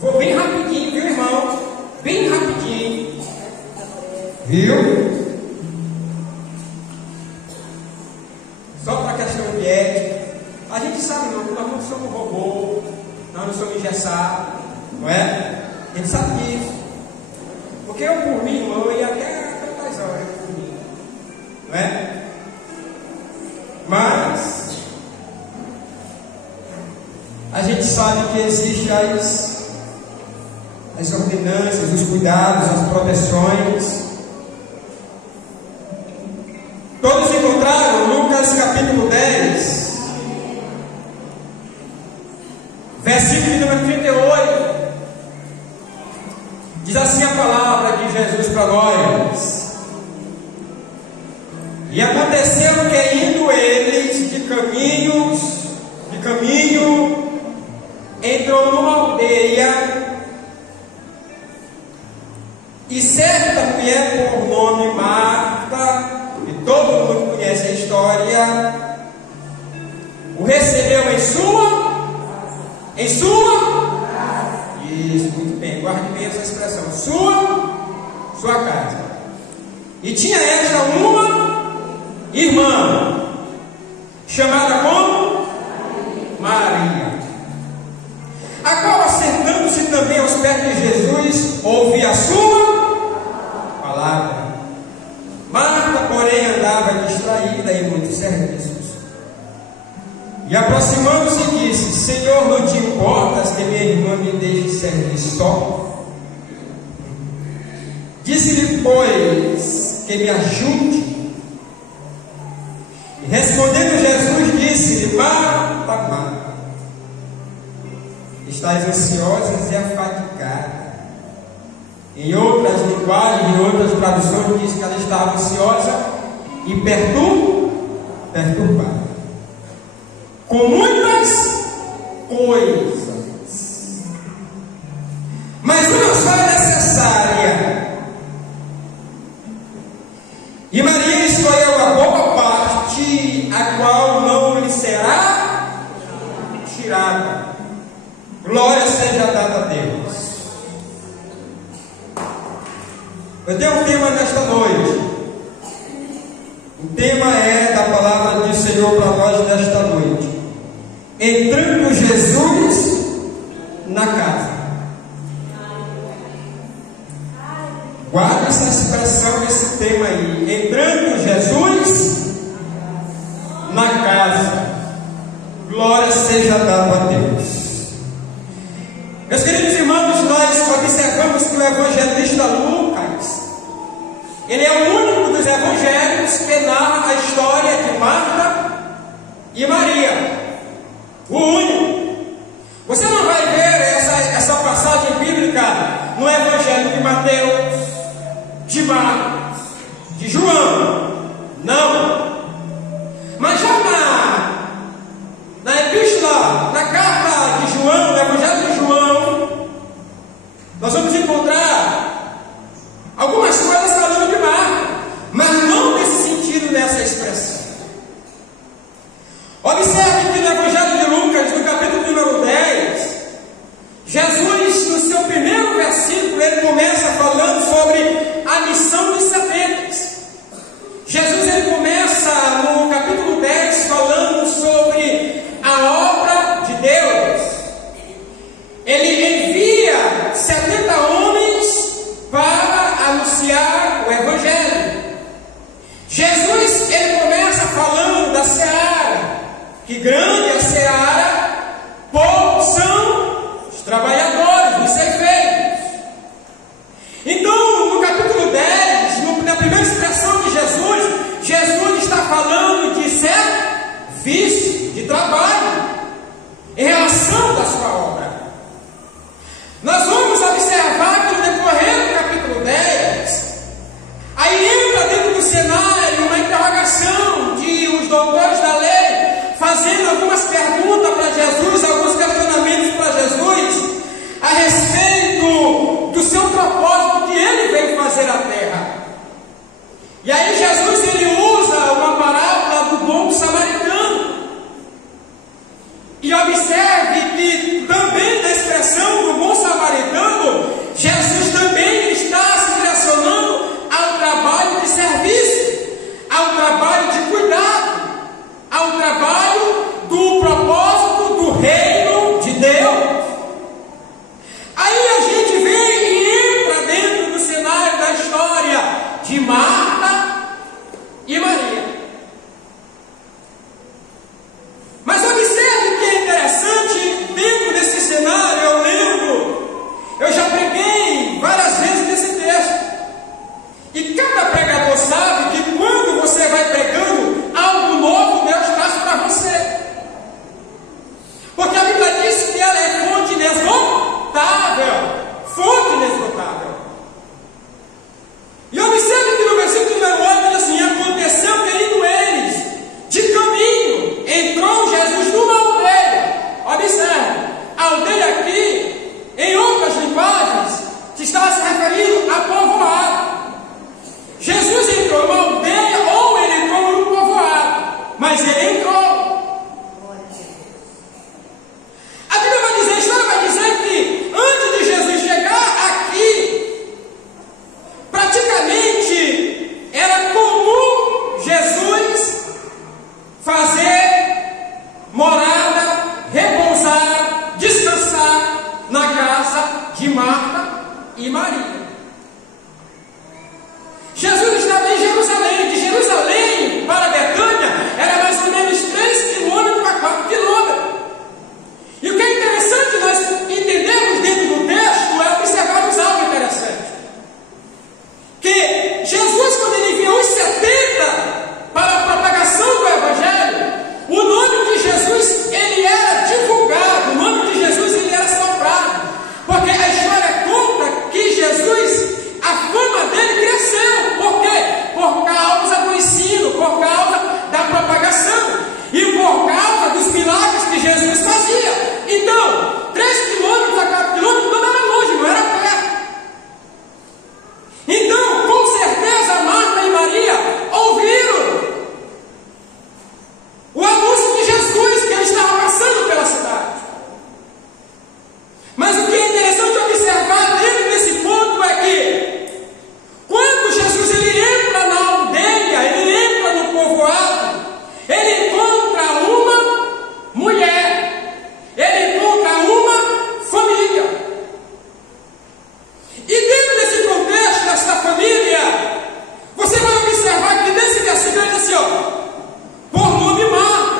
Vou bem rapidinho, viu, irmão? Bem rapidinho. Viu? Só para a questão de ética. A gente sabe, irmão, que nós não somos robô, nós não somos engessados, não é? A gente sabe disso. Porque eu, por mim, irmão, eu ia até tantas horas por mim, não é? Mas a gente sabe que existem as ordenanças, os cuidados, as proteções. Todos encontraram Lucas capítulo 10, versículo número 38. Diz assim a palavra de Jesus para nós: e aconteceu que indo eles de caminho, entrou numa aldeia, e certa mulher por nome Marta, e todo mundo conhece a história, o recebeu em sua isso, muito bem, guarde bem essa expressão, sua casa. E tinha esta uma irmã, chamada como? Maria, a qual, assentando-se também aos pés de Jesus, ouvia a sua palavra. Marta, porém, andava distraída em muitos serviços. E aproximando-se disse: Senhor, não te importas que minha irmã me deixe servir só? Disse-lhe, pois, que me ajude. E respondendo Jesus, disse-lhe: Marta, Marta, estás ansiosa e afadigada. Em outras linguagens, em outras traduções, diz que ela estava ansiosa e perturbada com muitas coisas, mas uma só é necessária. E Maria escolheu a boa parte, a qual não lhe será tirada. Glória seja dada a Deus. Eu tenho um tema nesta noite. O tema é da palavra do Senhor para nós nesta noite: entrando Jesus na casa. Guarda essa expressão, esse tema aí: entrando Jesus na casa. Glória seja dada a Deus. Meus queridos irmãos, nós observamos que o evangelista Lucas, ele é o único dos evangelhos que narra a história de Marta e Maria. O único. Você não vai ver essa passagem bíblica no evangelho de Mateus, de Marcos, de João. Não. Mas já na epístola, na carta de João, no evangelho de João, nós vamos encontrar algumas coisas falando de Marta, mas não nesse sentido, nessa expressão. Observe que no evangelho de Lucas, no capítulo número 10, Jesus, no seu primeiro versículo, ele começa falando sobre a missão dos 70. Jesus, ele começa no capítulo 10 falando sobre a obra de Deus. Ele envia 70 homens para anunciar o evangelho. Jesus, ele começa falando da seara, que grande é a seara, poucos são os trabalhadores, os ceifeiros. Então, no capítulo 10, se estava se referindo a povoado. Jesus entrou numa aldeia ou ele entrou num povoado, mas ele entrou. A Bíblia vai dizer, a história vai dizer que antes de Jesus chegar aqui, praticamente era comum Jesus fazer morada, repousar, descansar na casa de Marta e Maria. Jesus estava em Jerusalém. De Jerusalém para Betânia era mais ou menos 3 quilômetros a 4 quilômetros. E o que é interessante nós entendemos dentro do texto é observarmos algo interessante. Que Jesus, quando ele enviou os 70 para a propagação do Evangelho, o nome de Jesus ele era divulgado, o nome de Jesus ele era soprado. Porque a história conta que Jesus, a fama dele cresceu. Por quê? Por causa do ensino, por causa da propagação e por causa dos milagres que Jesus fazia. Então, 3 quilômetros a 4 quilômetros não era longe, não era perto. Então, com certeza, Marta e Maria ouviram o anúncio de Jesus, que ele estava passando pela cidade. Mas o que é interessante observar dentro desse ponto é que quando Jesus ele entra na aldeia, ele entra no povoado, ele encontra uma mulher, ele encontra uma família. E dentro desse contexto, dessa família, você vai observar que nesse versículo ele diz assim, ó, por nome Marta.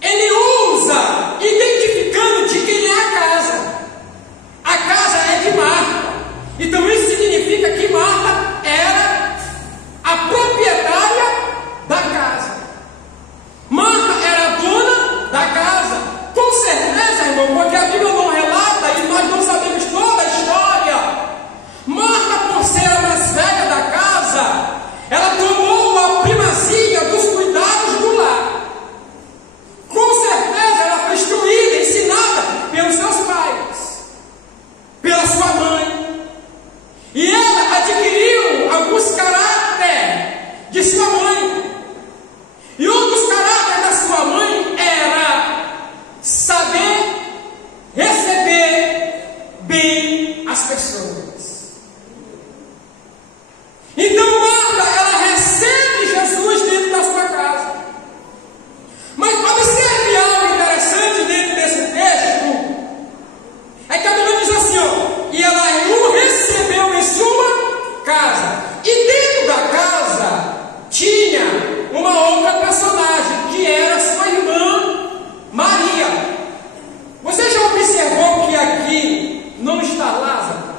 Ele usa identificando de quem é a casa. A casa é de Marta. Então isso significa que Marta era a proprietária da casa. Marta era a dona da casa. Com certeza, irmão, porque a Bíblia não relata e nós não sabemos toda a história. Marta, por ser a mais velha da casa, ela tomou a primazia dos cuidados do lar. Com certeza ela foi instruída, ensinada pelos seus pais, pela sua mãe. E ela adquiriu alguns caráteres de sua mãe. E um dos caráteres da sua mãe era saber receber bem as pessoas. Então Marta, ela recebe Jesus dentro da sua casa. Mas observe algo interessante dentro desse texto. É que a Bíblia diz assim, ó, e ela o recebeu em sua casa. E dentro da casa tinha uma outra personagem, que era sua irmã Maria. Você já observou que aqui não está Lázaro?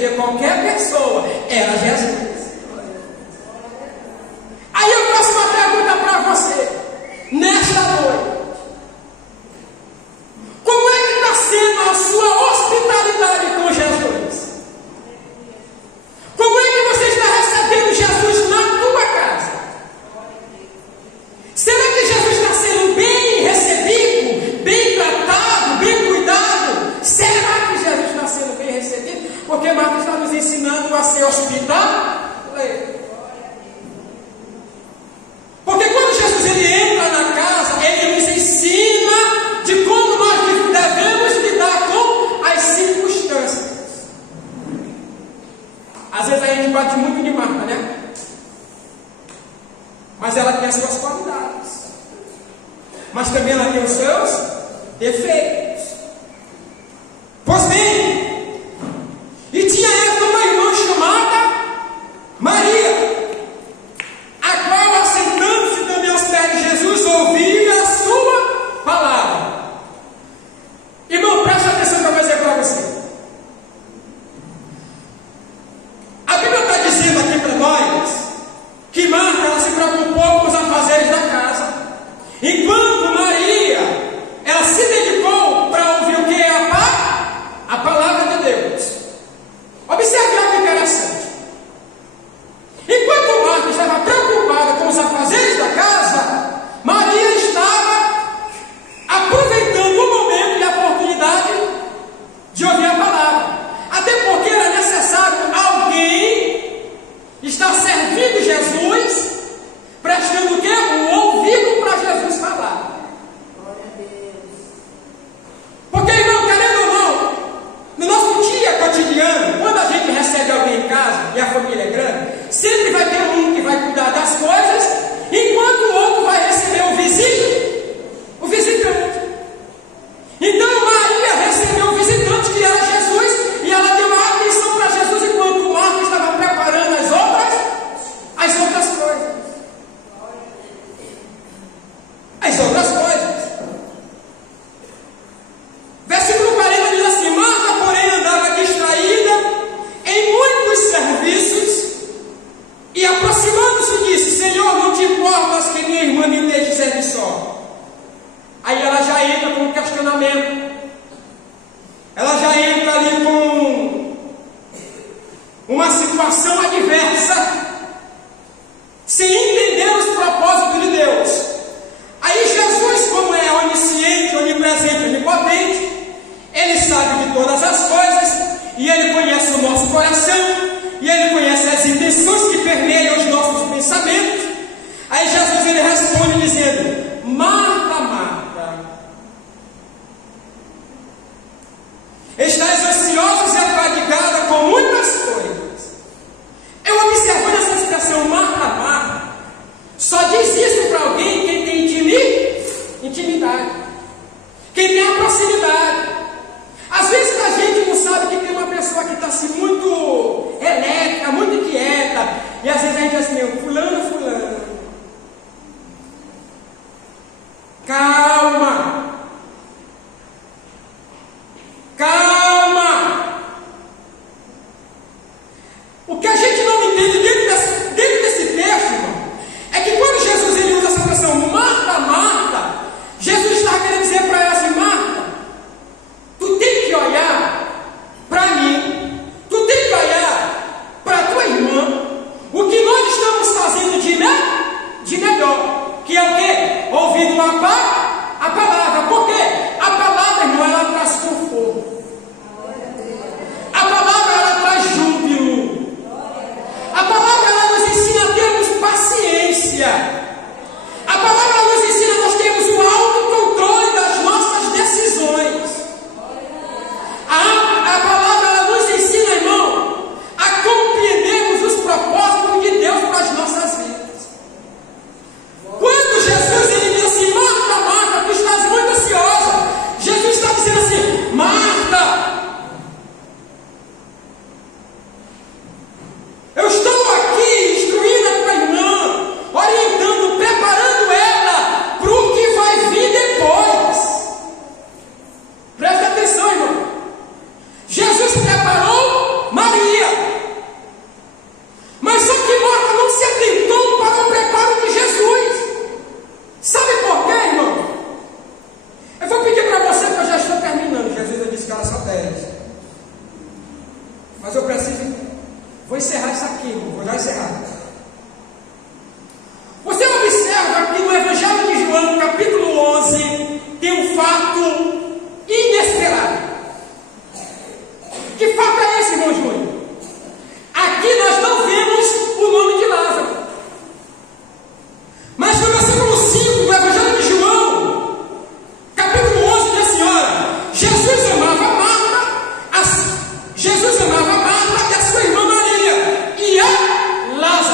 receber qualquer pessoa era Jesus. Aí eu faço uma pergunta para você, nesta noite. Como é que está sendo a sua hospitalidade com Jesus? Como é que você está recebendo Jesus na tua casa? Será que Jesus está sendo bem recebido, bem tratado, bem cuidado? Será que Jesus está sendo bem recebido? Porque Marcos está nos ensinando a ser hospitaleiro. Porque quando Jesus ele entra na casa, ele nos ensina de como nós devemos lidar com as circunstâncias. Às vezes a gente bate muito de Marta, né? Mas ela tem as suas qualidades. Mas também ela tem os seus defeitos. Pois bem, e tinha ela uma irmã chamada Maria, a qual, assentando-se também aos pés de Jesus, ouvia a sua palavra. Irmão, preste atenção que eu vou dizer para você. A Bíblia está dizendo aqui para nós que Marta ela se preocupou com os afazeres da casa, enquanto Maria ela se dedicou para ouvir o que? A palavra de Deus. Observe algo interessante. Enquanto Marta estava preocupada com os afazeres da casa, Maria estava aproveitando o momento e a oportunidade de ouvir a palavra. Até porque era necessário alguém estar servindo Jesus, prestando o quê? O ouvido para Jesus falar. Porque, irmão, querendo ou não, no nosso dia cotidiano, quando a gente recebe alguém em casa e a família é grande, sempre vai ter um que vai cuidar das coisas, enquanto o outro vai receber o visitante. Então Maria recebeu o visitante, que era Jesus, e ela deu a atenção para Jesus, enquanto Marta estava preparando as outras coisas. As outras coisas. Versículo 40 diz assim: Marta, porém, andava distraída em muitos serviços, e aproximando-se disse: Senhor, não te importas que minha irmã me deixe servir só? Aí ela já entra com um questionamento. Ela já entra ali com uma situação adversa, sem entender os propósitos de Deus. Aí Jesus, como é onisciente, onipresente, onipotente, ele sabe de todas as coisas, e ele conhece o nosso coração, e ele conhece as intenções que permeiam os nossos pensamentos. Aí Jesus ele responde dizendo: Marta, Marta, estás ansiosa e afadigada com muitas coisas. Eu observando essa expressão Marta, Marta, só diz isso para alguém que tem intimidade, quem tem a proximidade. Às vezes a gente não sabe que tem uma pessoa que está assim muito elétrica, muito inquieta, e às vezes a gente diz assim: fulano. encerrar isso aqui, irmão. Vou já encerrar. Você observa que no Evangelho de João, capítulo 11, tem um fato inesperado. Que fato é esse, irmão Júnior? Aqui nós não vemos o nome de Lázaro. Mas no versículo 5 do Evangelho de João, capítulo 11, diz assim: olha, Jesus amava Marta e a sua irmã Maria, e a Lázaro.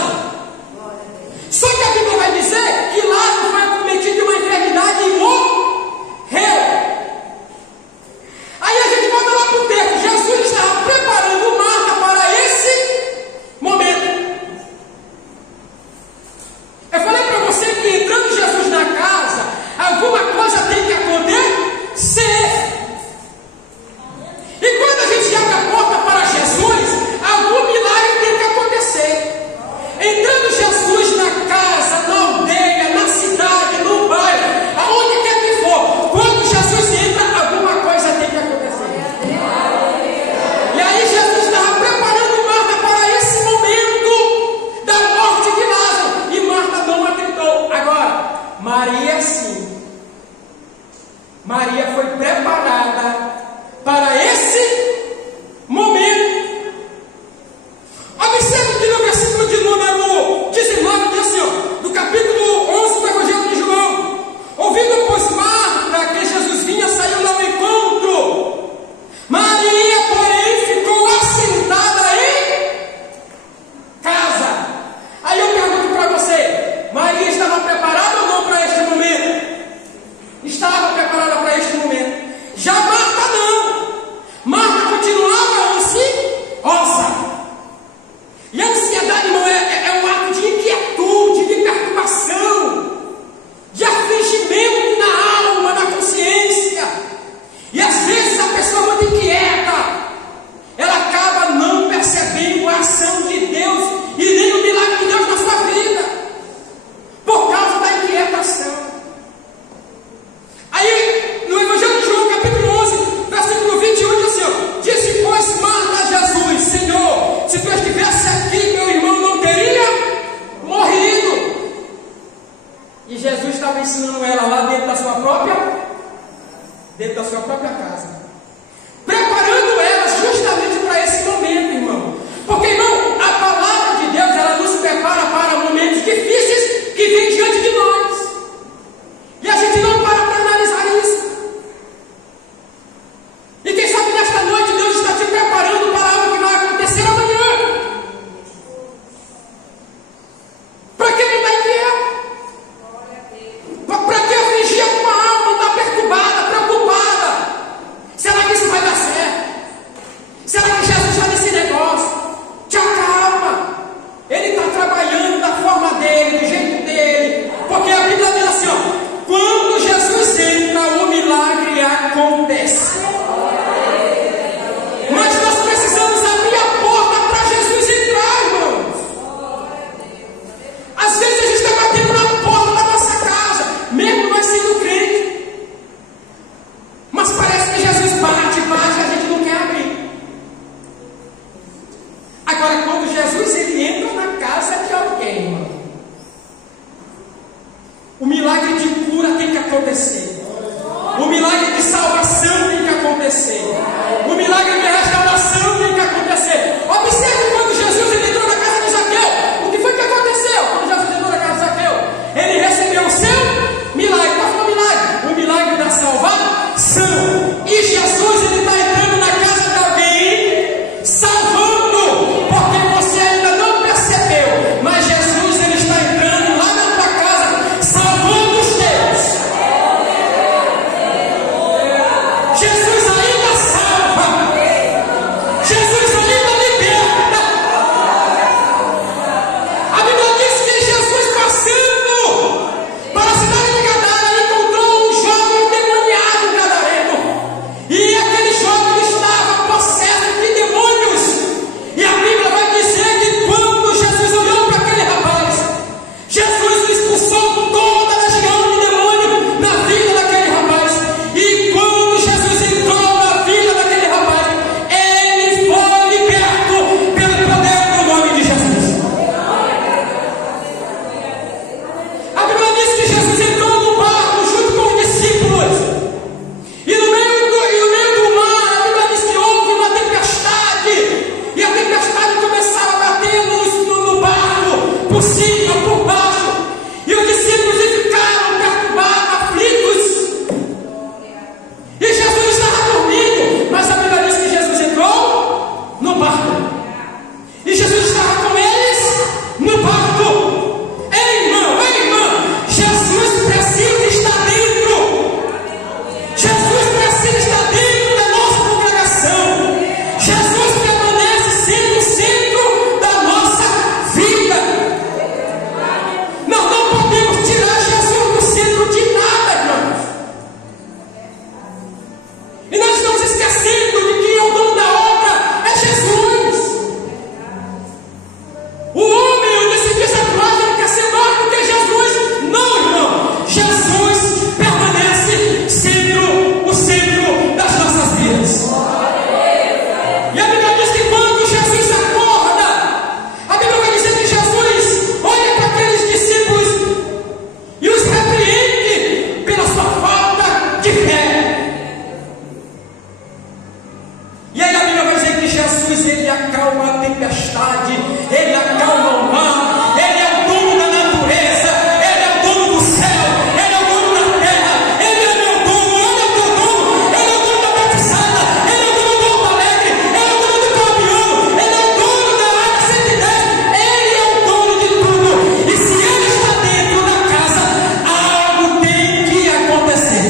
Jesus, Ele acalma a tempestade, Ele acalma o mar, Ele é o dono da natureza, Ele é o dono do céu, Ele é o dono da terra, Ele é meu dono, Ele é o teu dono, Ele é o dono da batizada, Ele é o dono do Porto Alegre, Ele é o dono do Campeão, Ele é o dono da Área 110, Ele é o dono de tudo. E se Ele está dentro da casa, algo tem que acontecer.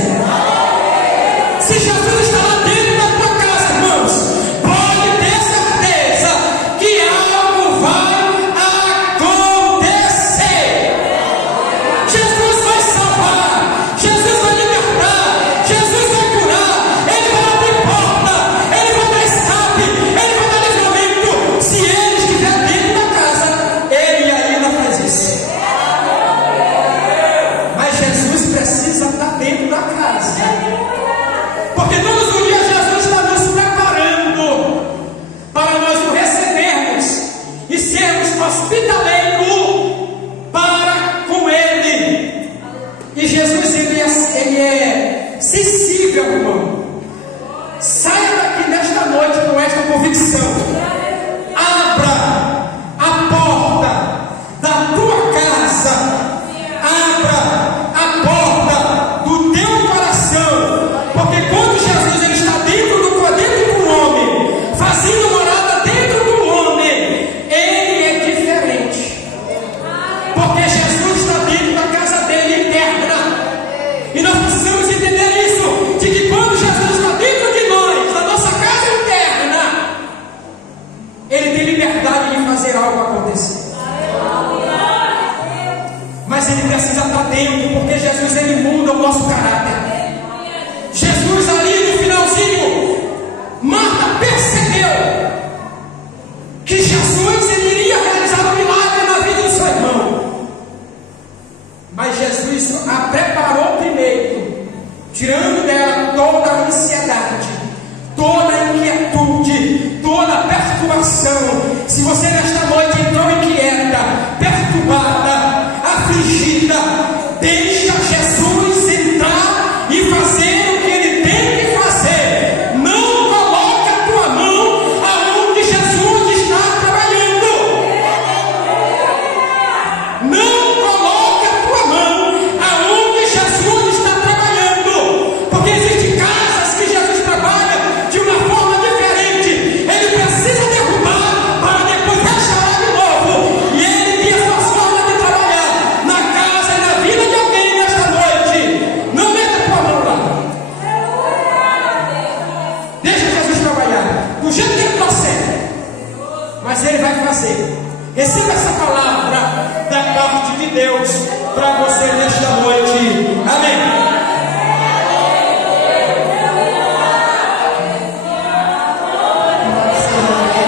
Se Jesus está lá dentro da tua casa, irmãos, pode ter certeza que algo vai acontecer. Jesus vai salvar, Jesus vai libertar, Jesus vai curar, Ele vai abrir porta, Ele vai dar escape, Ele vai dar livramento. Se Ele estiver dentro da casa, Ele ainda faz isso. Mas Jesus precisa estar dentro da casa, porque todos os dias Jesus está nos preparando para nós o recebermos e sermos hospitaleiros para com Ele. E Jesus, ele é sensível, irmão. Saia daqui nesta noite com esta convicção. Abra a porta da tua casa. Abra a porta do teu coração. Porque quando Jesus ele está dentro do homem, fazendo morada dentro do homem, ele é diferente. Porque Jesus está dentro da casa dele eterna. E nós precisamos entender isso, de que quando Jesus está dentro de nós, da nossa casa eterna, Ele tem liberdade de fazer algo acontecer.